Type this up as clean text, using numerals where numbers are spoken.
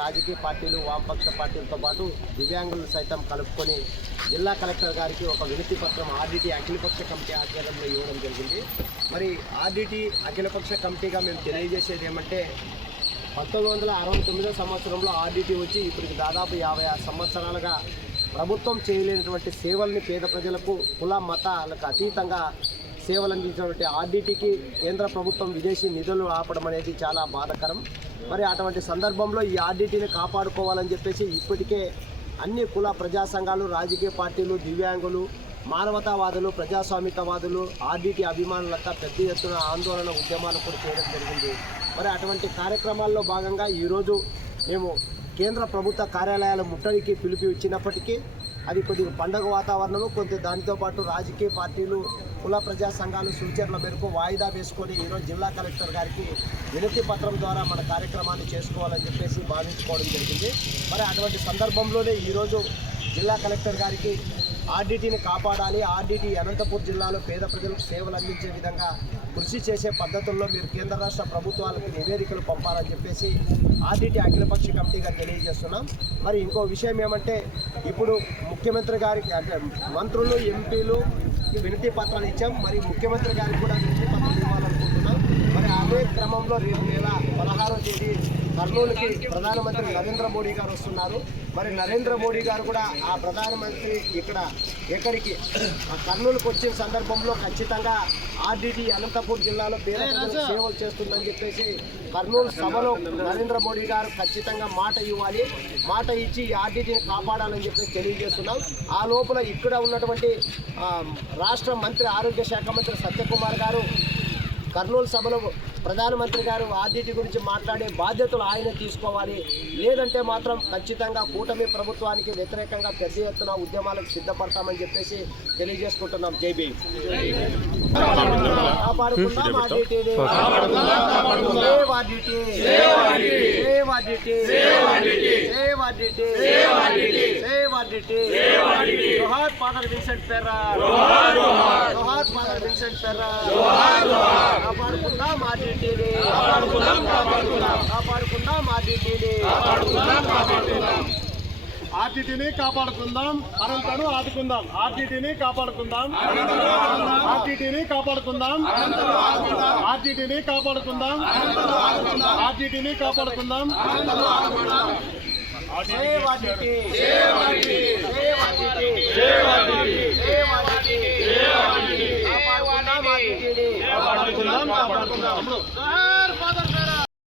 రాజకీయ పార్టీలు వామపక్ష పార్టీలతో పాటు దివ్యాంగులను సైతం కలుపుకొని జిల్లా కలెక్టర్ గారికి ఒక వినతి పత్రం ఆర్డీటీ అఖిలపక్ష కమిటీ ఆధ్వర్యంలో ఇవ్వడం జరిగింది. మరి ఆర్డీటీ అఖిలపక్ష కమిటీగా మేము తెలియజేసేది ఏమంటే 1969 సంవత్సరంలో ఆర్డీటీ వచ్చి ఇప్పటికి దాదాపు 56 సంవత్సరాలుగా ప్రభుత్వం చేయలేనటువంటి సేవల్ని పేద ప్రజలకు కుల మతాలకు అతీతంగా సేవలు అందించినటువంటి ఆర్డీటీకి కేంద్ర ప్రభుత్వం విదేశీ నిధులు ఆపడం అనేది చాలా బాధాకరం. మరి అటువంటి సందర్భంలో ఈ ఆర్డీటీని కాపాడుకోవాలని చెప్పేసి ఇప్పటికే అన్ని కుల ప్రజా సంఘాలు, రాజకీయ పార్టీలు, దివ్యాంగులు, మానవతావాదులు, ప్రజాస్వామికవాదులు, ఆర్డీటీ అభిమానులంతా పెద్ద ఎత్తున ఆందోళన ఉద్యమాలు కూడా చేయడం జరిగింది. మరి అటువంటి కార్యక్రమాల్లో భాగంగా ఈరోజు మేము కేంద్ర ప్రభుత్వ కార్యాలయాల ముట్టడికి పిలుపు ఇచ్చినప్పటికీ అది కొద్దిగా పండగ వాతావరణము, కొంత దానితో పాటు రాజకీయ పార్టీలు, కుల ప్రజా సంఘాలు సూచనల మేరకు వాయిదా వేసుకొని ఈరోజు జిల్లా కలెక్టర్ గారికి వినతి పత్రం ద్వారా మన కార్యక్రమాన్ని చేసుకోవాలని చెప్పేసి భావించుకోవడం జరిగింది. మరి అటువంటి సందర్భంలోనే ఈరోజు జిల్లా కలెక్టర్ గారికి ఆర్డీటీని కాపాడాలి, ఆర్డీటీ అనంతపూర్ జిల్లాలో పేద ప్రజలకు సేవలు అందించే విధంగా కృషి చేసే పద్ధతుల్లో మీరు కేంద్ర రాష్ట్ర ప్రభుత్వాలకు నివేదికలు పంపాలని చెప్పేసి ఆర్డీటీ అఖిలపక్ష కమిటీగా తెలియజేస్తున్నాం. మరి ఇంకో విషయం ఏమంటే ఇప్పుడు ముఖ్యమంత్రి గారికి అంటే మంత్రులు, ఎంపీలు వినతి పత్రాలు ఇచ్చాం. మరి ముఖ్యమంత్రి గారికి కూడా వినతి పత్రాలు ఇవ్వాలనుకుంటున్నాం. మరి అదే క్రమంలో రేపు నెల 16వ తేదీ కర్నూలుకి ప్రధానమంత్రి నరేంద్ర మోడీ గారు వస్తున్నారు. మరి నరేంద్ర మోడీ గారు కూడా ఆ ప్రధానమంత్రి ఎక్కడికి కర్నూలుకు వచ్చిన సందర్భంలో ఖచ్చితంగా ఆర్డీటీ అనంతపూర్ జిల్లాలో పేద ప్రజలకు సేవలు చేస్తుందని చెప్పేసి కర్నూలు సభలో నరేంద్ర మోడీ గారు ఖచ్చితంగా మాట ఇవ్వాలి. మాట ఇచ్చి ఈ ఆర్డీటీని కాపాడాలని చెప్పేసి తెలియజేస్తున్నాం. ఆ లోపల ఇక్కడ ఉన్నటువంటి రాష్ట్ర మంత్రి, ఆరోగ్య శాఖ మంత్రి సత్యకుమార్ గారు కర్నూలు సభలో ప్రధానమంత్రి గారు ఆర్డీటీ గురించి మాట్లాడే బాధ్యతలు ఆయన తీసుకోవాలి. లేదంటే మాత్రం ఖచ్చితంగా కూటమి ప్రభుత్వానికి వ్యతిరేకంగా పెద్ద ఎత్తున ఉద్యమాలకు సిద్ధపడతామని చెప్పేసి తెలియజేసుకుంటున్నాం. జై భీమ్. కాపాడుకుందాం ఆర్డీటీని, save RDT, save RDT, save RDT, save RDT. జోహార్ ఫాదర్ విన్సెంట్ ఫెర్రర్, జోహార్ ఫాదర్ విన్సెంట్ ఫెర్రర్. కాపాడుకుందాం ఆర్డీటీని, కాపాడుకుందాం ఆర్డీటీని, ఆర్డీటీని కాపాడుకుందాం, అనంతను ఆదుకుందాం. ఆర్డీటీని కాపాడుకుందాం, ఆర్డీటీని కాపాడుకుందాం, ఆర్డీటీని కాపాడుకుందాం, ఆర్డీటీని కాపాడుకుందాం. Save RDT, save RDT, save RDT, save RDT, save RDT, save RDT. కాపాడుకుందాం ఆర్డీటీని, కాపాడుకుందాం, కాపాడుకుందాం.